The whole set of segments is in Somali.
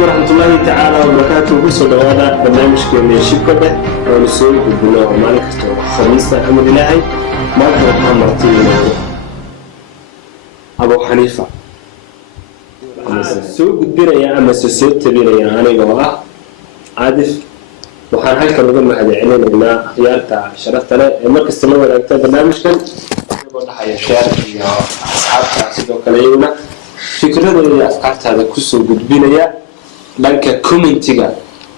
عليكم ورحمة الله تعالى وبركاته. بسم الله برنامج كنا شبكة ونسوي بالبناء ومالك خميسة أمر إلهي ما كان محمد أبو حنيفة سوق الدنيا أما سوق تبيني أنا جواه عادف وحن هالك نقول ما هذا علينا إن خيارته شرفت له مركز تنوع الأكتاب برنامج كان يقول حياة شعر يا أصحاب كاسيدو كليونا فكرة اللي أفكارت هذا كسر قدبينيا لانك كومنتيجا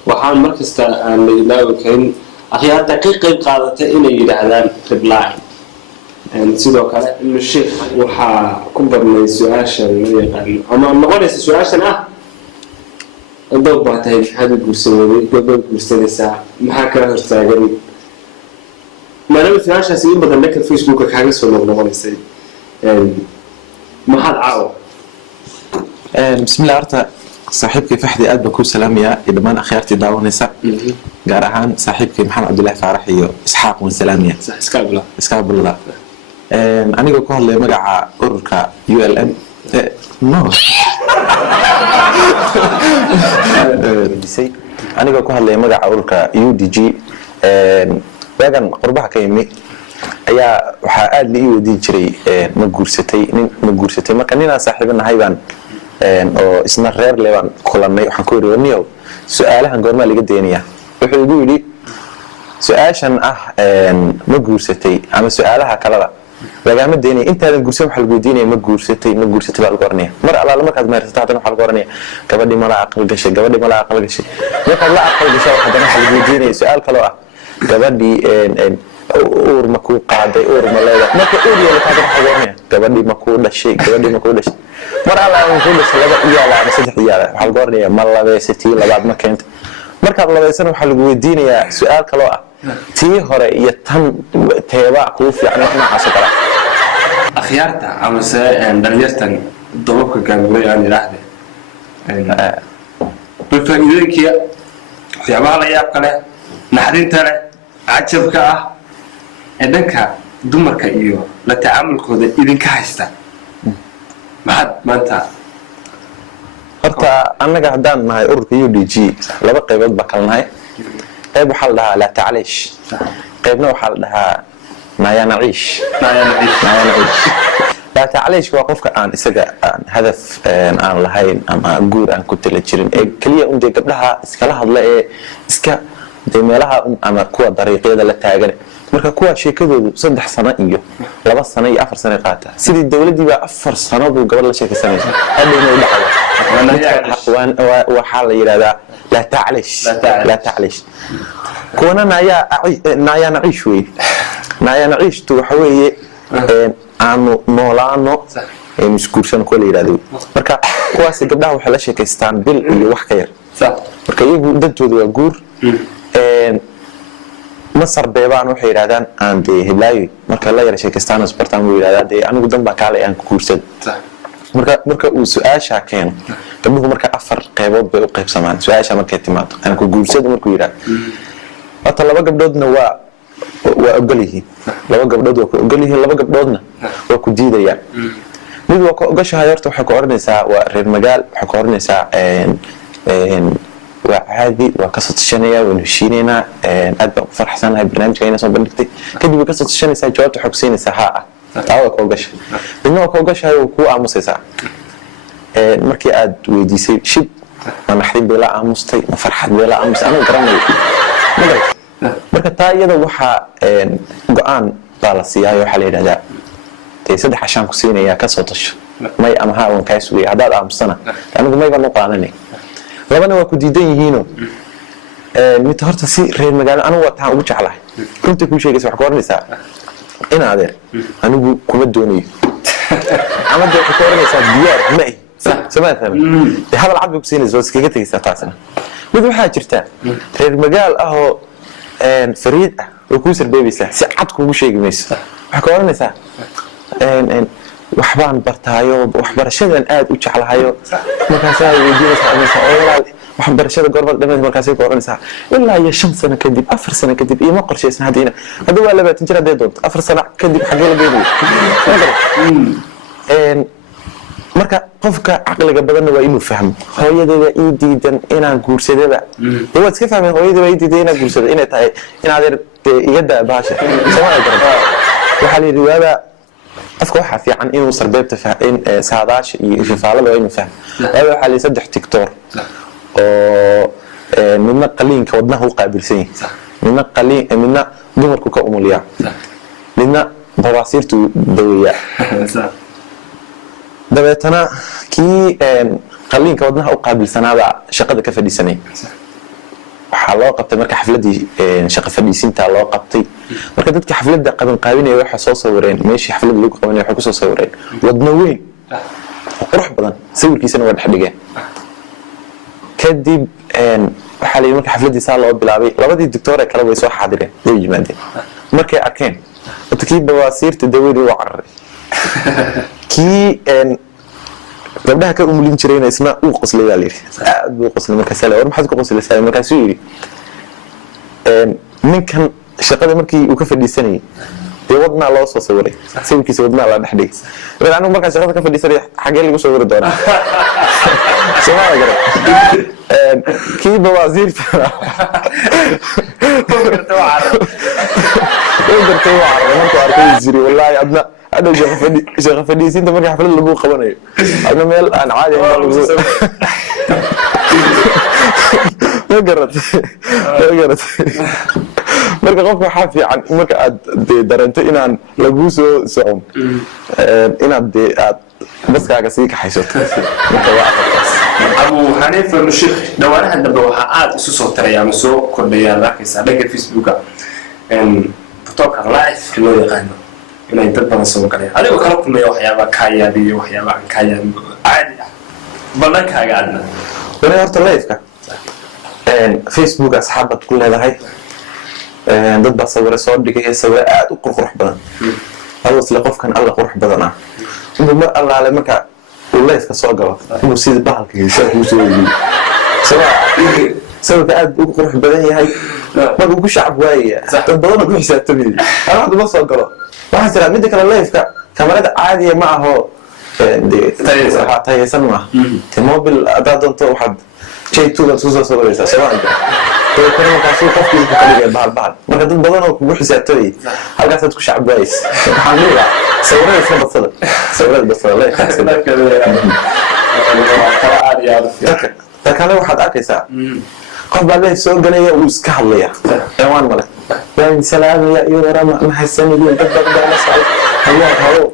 وحان مركز اللي لا كان أخيرا دقيقة قاعدة إنه يدعان ريبلاي سيدو كله إنه الشيخ وحا كبر من سؤاشن أما نقول سؤاشن الضوء بعدين هذا الجرسون قبل الجرسون الساعة محاكاة ارتاجن ما نبي سؤاشن سيد بدل لك الفيسبوك حاجة سوى نقول يصير ما حد عاو بسم الله أرتا صاحبك فحدي قلب بكو سلامية إذا ما أخيرتي داونيسا قارعان صاحبك محمد عبد الله فارحي إسحاق والسلامية إسكاب الله أنا قلت اللي مقع أوركا ULM نو أنا قلت اللي مقع أوركا UDG واجن قربها كيمي ayaa waxa aad la ii wadi jiray ma guursatay marka nina saaxiibana hayban oo isna reer leeban kulanay waxaan ku yiri su'aalahan goorma laga deeniya wuxuu igu yiri su'aashan ma guursatay ama su'aalaha kalada lagama deeniyo intaadan guursan waxa lagu deeniyo ma guursatay baa lagu qornay mar alaala markaad meersataa waxa lagu qornay gabadhi ma la aqal gashay marka la aqal gashay waxa lagu deeniyo su'aal kale gabadhi uur ma ku qaaday uur ma leedahay marka uur iyo ka dhaxaynaya gabadhi ma ku dhashay mar alla aan ku dhashay laba iyaala ama saddex iyaala waxa lagu qornaya ma labeysatay labaad ma keentay marka labeysan waxa lagu weydiinayaa su'aal kale tii hore iyo tan teeba ku fiican ma xasabara akhyaarta ama dhalinyartan dababka gaabay aan ilaahay بالفائدة waxyaabaha la yaab kale naxdinta leh cajabka dhanka dumarka iyo la tacaamulkooda idinka haysta maxad maanta horta anaga hadaan nahay ururka UDG laba qaybood ba kala nahay qayb waxa la dhahaa la taalish qaybna waxa la dhahaa naayanaciish la taalish waa qofka aan isaga hadaf aan lahayn ama guur aan ku tala jirin ee kaliya uu gabdhaha iskala hadla ee iska meelaha ama kuwa dariiqyada la taagan marka kuwa sheekadoodu 3 sano iyo 2 sano iyo 4 sano qaata sidii dawladii ba 4 sano buu gabadh la sheekaysanaysa hadayna u dhacdo waxa la yiraahdaa la taalish kuwana naayanaciish wey naayanaciishtu waxa weeye aanu noolaano muskuursan ku leeyahay marka kuwaas gabdhaha waxa la sheekaystaan bil iyo wax ka yar marka iyagu dadoodu waa guur masar beebaan waxay yiraahdaan aan de hiblaayo marka la yar sheekaystaan isbartaan uu yiraahdaa anigu danba kale aan ku guursan marka uu su'aasha keen gabdhuhu marka 4 qaybood bay u qaybsamaan su'aasha markay timaado aan ku guursan markuu yiraahdo hata laba gabdhoodna waa ogolihiin laba gabdhoodna waa ku diidayaan mid waa ku ogashahay horta waxa ku oranaysaa waa reer magaal waxa ku oranaysaa waa caadi waa ka soo tashanaya waa heshiinayna aad baan u faraxsanahay barnaamijkeena soo bandhigtay kadib ka soo tashanaysaa jawaabta xogsiinaysaa taa ku ogashay midna ku ogashahay oo ku aamusaysaa markii aad weydiisay shib ma naxdin bila aamustay ma farxad bila aamustay aniga garanayo marka taa iyada waxa go'aan baa la siiyay waxa la yiraahdaa saddex cashaan ku siinaya ka soo tasho may ama ha waan ka sugay hadaad aamusana anigu may baan u qaadanay labana waa ku diidan yihiin mid horta si reer magaalo anigu wataan ugu jeclahay runtii ku sheegaysa wax ka oranaysaa in adeer anigu kuma doonayo ama de ku oranaysaa diyaar ma ay sababta hadal cad ku siinayso iskaga tagaysaa taasna mid waxa jirta reer magaal oo فريد وكوسر بيبيسه ساعات كوجو شيء جميس حكورنيسا وحبان برتايو وحبرشدان aad u jeclahayo markaas ay weydiinaysaa oo waxbarashada goorma dhameed markaas ay qoranaysaa ilaa iyo 5 sano kadib 4 sano kadib iyo ma qorsheysan hadina hada waa 20 jir haday doonto 4 sano kadib xagee la geeyo marka qofka caqliga badanna waa inuu fahmo hooyadeeda ii diidan inaan guursadaba waa iska fahmay hooyadeeda ii diidan inaan guursado inay tahay inaad iga daa baasha Soomaali garan waxa la yiri waaba afka waxa fiican inuu sarbeebta fahmin saadaasha iyo shifaalada waa inuu fahmo waxa la saddex tiktor oo midna qaliinka wadnaha u qaabilsan yahay midna dumarku ka umuliya midna bawasiirtu daweeya dabeetana kii qaliinka wadnaha u qaabilsanaada shaqada ka fadhiisanay waxa loo qabtay marka xafladii shaqo fadhiisinta loo qabtay marka dadka xafladda qaban qaabinaya waxa soo sawireen meeshii xafladda lagu qabanay waxa ku soo sawireen wadna weyn qurux badan sawirkiisana waa dhaxdhigeen kadib waxa la marka xafladii saa loo bilaabay labadii doctor ee kala way soo xaadireen way yimaadeen markay arkeen dadkii bawasiirta daweeyay waa carray kii gabdhaha ka umulin jireen isna uu qoslay leeyahay aad buu qoslay marka sala war maxaad ku qoslaysaa markaas uu yiri ninkan shaqada markii uu ka fadhiisanay dee wadna loo soo sawiray sawirkiisa wadna la dhaxdhigay marka anu marka shaqada ka fadhiisanay xagee lagu sawiri doonaa Soomaali garan kii bawasiirta وقرتوا عرض ما تعرفوا يجري والله أبنا أنا شغف فديسين تمر حفلة لبوق قبني أنا ميل أنا عادي ما قررت مركا قفك حافي عن مركا درنت إن لبوسو سعوم إن بس كاغا سيك حيسوت أبو حنيفة الشيخ دوانها النبوة عاد سوسو ترى يعني سو كرديان راكيس على الفيسبوك توك لايف كلو يقانو إنه يتبع سو كله هذا وكلكم ما يوحيا كايا دي وحيا كايا عادي بلك هاجنا وأنا أرت لايف كا فيسبوك أصحابك كل هذا هاي ضد صور صور دقيقة صور وقرح بدن هذا وصل كان الله قرح بدنا وما الله على مكة واللايف كسوق جوا ومسيد بحال كي يشوف وسوي سوى قاعد قرح بدن هاي ما بقول شعب واي تبغون أقول ساتمي أنا واحد بس أقرأ واحد سلام بدك على اللايف كاميرا عادية معه تاي سمع تموبل أداة أنت واحد شيء توجد سوسة صغيرة سواء تقول كلام كاسو كفي كلام بعد ما كنت تبغون أقول ساتمي هل قاعد تقول شعب واي حميلة سوري اسمه بس الله يخليك تكلم واحد أكيسا قف بالله سوق جنيه وسكحلية أيوان ملك يعني سلام يا يورا ما حسني لي تبدأ مسألة هو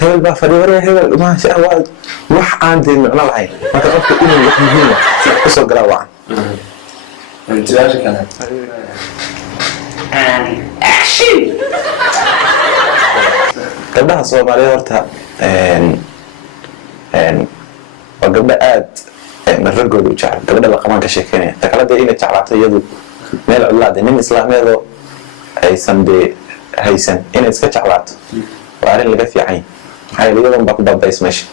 هل بفريوري هل ما شاء الله وح عندي من العين ما تقف إنه يحمينا وسوق جراوان أنت لا شكلها أكشن قبلها صوب عليه ورتها وقبل آد من رجل وجعل قبل لا كمان كشكني تكلم ده إنه تعرفت يدو مال أولاد إن الإسلام هذا هيسن إنه إسكت تعرفت وأنا اللي في عين هاي اللي يوم بقبض بيس ماشي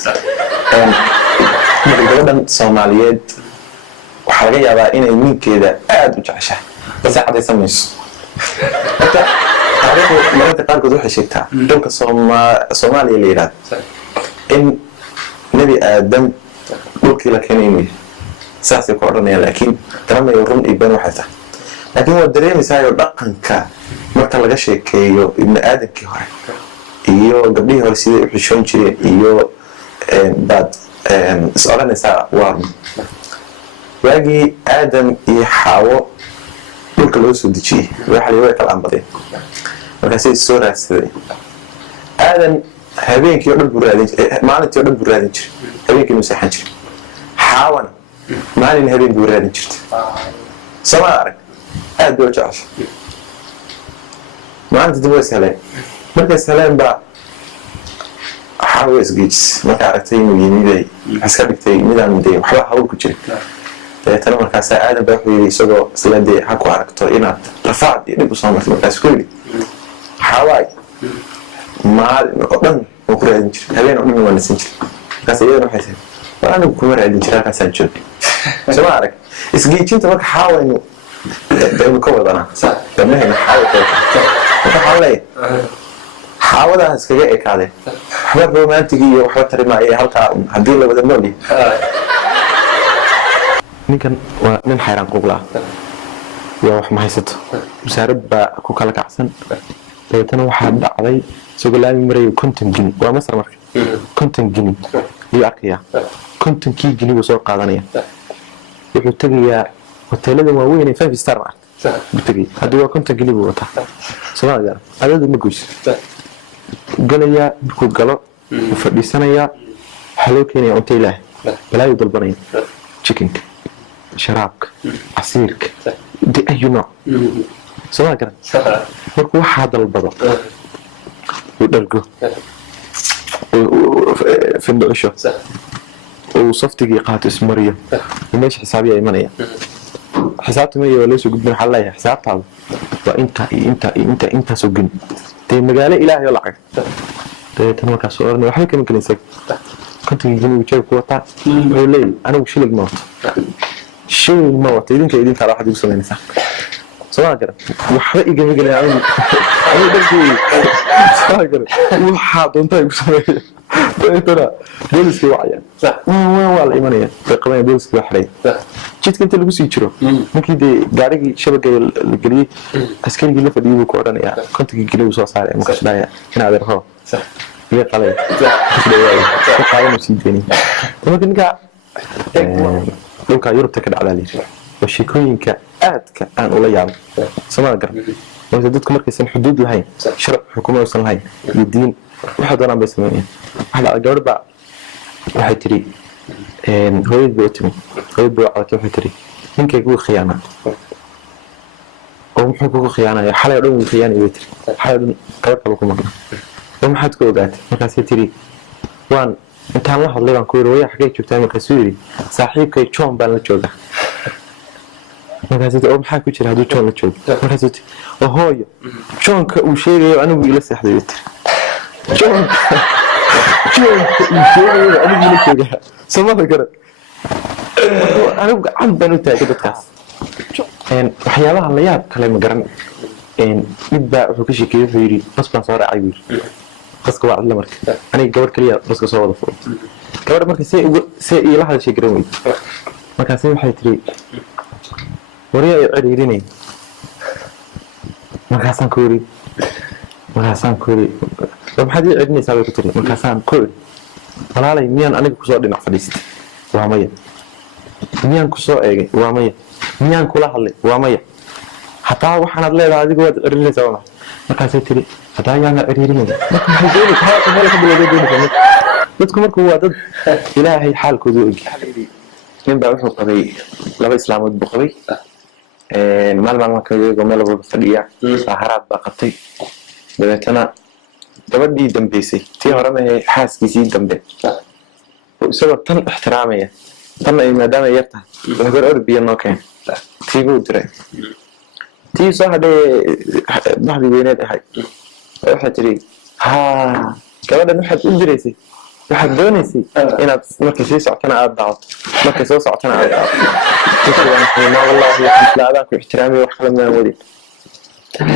قبل الصوماليات وحاجة بقى إنه يمين كده آد وجعشه بس عاد يسميش حتى تعرفوا مرات قال كذا حشيتها دوك الصومالي اللي يراد إن نبي آدم dhulkii la keenay saasay ku oranayaan laakiin tarama iyo run ibn waxta laakiin waa dareemaysaa dhaqanka marka laga sheekeeyo ibn aadamkii hore iyo gabdhihii hore sidii u xishoon jireen iyo bad is-oranaysaa waa waagii aadam iyo xaawo dhulka loo soo dejiyey waxa la kala ambadeen markaasay soo raadsadeen aadan habeenkii oo dhan buu raadin jiray maalintii oo dhan buu raadin jiray habeenkii inuu seexan jiray حاول ما لي نهرين بوراني جرت سمارك أدو جاش ما أنت تبغى سلام مركز سلام بقى حاول إسقيس ما تعرفتين ويني ذي حسكبتين ميدان ذي وحلا حاول كتير ترى مركز سعادة بحوي يسوق سلام ذي حكوا عركتو إنا رفعت يدي بصامة في مركز كولي حاول ما أقدم وكره جرت هلين أقدم ولا سنجر مركز إيه راح يصير وأنا بكون عندي شراكة سجل سمعك إسقيتين تبغى حاول إنه ده مكون أنا صح لما هنا حاول كده حاول إيه حاول dacwadaha iskaga ekaadeen waxba romantic iyo waxba tarimaaya halka hadii la wada nool ninkan waa nin xayran qubla yaa wax ma haysato wasaarad baa ku kala kacsan tan waxa dhacday sugalaami maray konton gini waa masar marka konton gini iyo arkaya konton kii gini uu soo qaadanaya wuxuu tagayaa hoteelada waaweyn ee 5 star ah bitagi hadii waa konton gini buu wataa Soomaaliya adadu ma goys galaya ku galo fadhiisanaya xaloo keenay cunto ilaahay balaayo dalbanay chicken sharaabka asiirka di ayuna Soomaaliya markuu waxa dalbado ودرجه وفندقشة وصفتي قاعد اسمريه وماشي حسابي ايمانيه حسابتي مية ولا سوق من حلايا حسابتها وانت سوق تي مقاله الهي ولا حاجه تي marka soo ornay waxa ka maqlay كنت يجيني وجهك وطا ولي انا وشيل الموت شيل الموت idinka waxa u sameynaysaa Soomaaliya waxa iga maqlay أنا بدي ساكر وحاط أنتي بسميه ترى بوليس كواعية ولا إيمانية تقريبا بوليس كواحد جيت كنت اللي بس يشرو ممكن دي قاري شبكة الجري أسكن جيله فديه بكورنا يا كنت جيله وصاص عليه مكش دايا هنا هذا هو هي قليل قليل مسيدني ممكن كا لو كا يورب تكد على لي وشيكوين كأدك أنا ولا يعمل سماعك وإذا دتك مركز الحدود لهاي شرع حكومة وصل هاي الدين واحد أنا بسميه واحد على جوار بقى واحد تري هو يبغى على كيف تري ممكن يقول خيانة أو محكوك خيانة يا حلا يقولون خيانة يتري حلا قرب لكم مرة وما حد كوجات مركز تري وان أنت الله الله ينكر ويا حكيت شو تعمل كسوري صاحبك يشون بالنجوده markaasay oo maxaa ku jira haduu joon la joogo markaasay oo hooyo joonka uu sheegayo anigu ila saxday wit joonka uu sheegayo anigu ila jooga samada garan anigu gacan baan u taagay dadkaas waxyaabaha la yaab kale ma garan mid baa wuxuu ka sheekeeyay wuxuu yiri qasban soo raacay wiil qaska waa adla marka aniga gabar kaliya qaska soo wada furay gabar marka say ila hadashay garan weyd markaasay waxay tiri وريا يعريرني مركزان كوري لما حد يعريني سابق كتير مركزان كوري أنا علي ميان أنا كسر دين عفريست وامية ميان كسر إيه وامية ميان كلها هلا وامية حتى وحنا دلنا هذه قوة يعريني سوا مركزان تري حتى يعني يعريرني لكن حجوني هذا كمان قبل يدوني كمان لكن مركو وادد إلهي حال كذوق من بعد قضية لما إسلام البخاري maalmaha kaga meel walba fadhiya saharaad baa qabtay dabeetana gabadhii dambeysay tii hore ma xaaskiisii dambe isagoo tan ixtiraamaya tan ay maadaama yarta gabar orbiya noo keen tii buu diray tii soo hadhay baxdi weyneed ahay waxay tiri gabadhan waxaad u diraysay waxaad doonaysay inaad markay sii socotana aad daawato markay soo socotana aad daawato ما والله لا ذاك احترامي وحلا ما ودي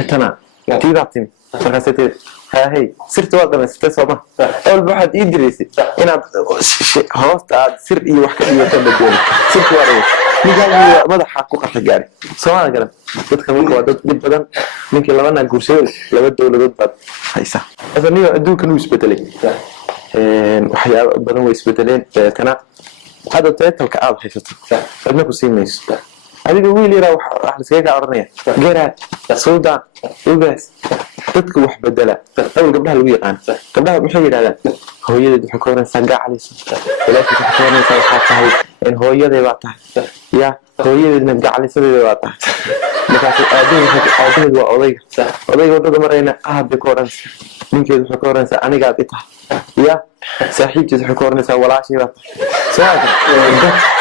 تنا تيباتي فرحتي هاي صرت واقع ست صباح اول واحد يدريسي انا هوست سر اي وحكي وتبدل صرت واقع نجاي مدح ku qaxay gaari Soomaaliya garan dadka markuu dad dib badan ninkii labana guursaday laba dawladood bad haysa adaniyo adduunka uu isbedelay waxyaabo badan way isbedeleen tana هذا تايتل كأب حيشته فما كسيميس هذه ويلي راح أحلسكيك عرنية جرا سودا وبس تذكر وح بدلا أول قبلها الويقان قبلها محير هذا هو يد حكورن سجع عليه ولكن حكورن سجع إن هو يد يبعته يا هو يد نرجع عليه سبب يبعته لكن أدين وأضيق وده مرينا بكورن من كده حكورن أنا قاعد إتها يا صاحبتي حكورن سوى ولا شيء سواء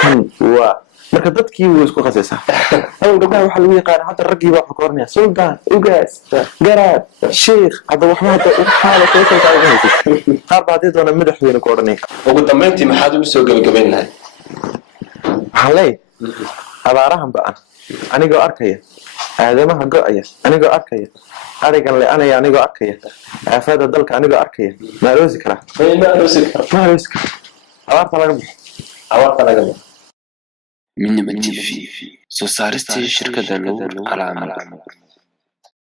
كان و marka dadkii uu isku qasaysa aw gabdhaha waxa lagu yaqaan hada ragii baa xukoornaya sultan ugaas garaad sheekh hada wax ma hada xaalad ay ka taagayso qaar baadii doona madaxweyne ku oranay ugu dambeyntii maxaad u soo gabagabeynaa halay abaarahan baan aniga arkaya aadamaha go'aya anigoo arkaya arigan le anaya anigoo arkaya aafada dalka anigoo arkaya ma aroosi karaa abaarta laga bixi من TV soo saarista shirkadda Nuur Calaamad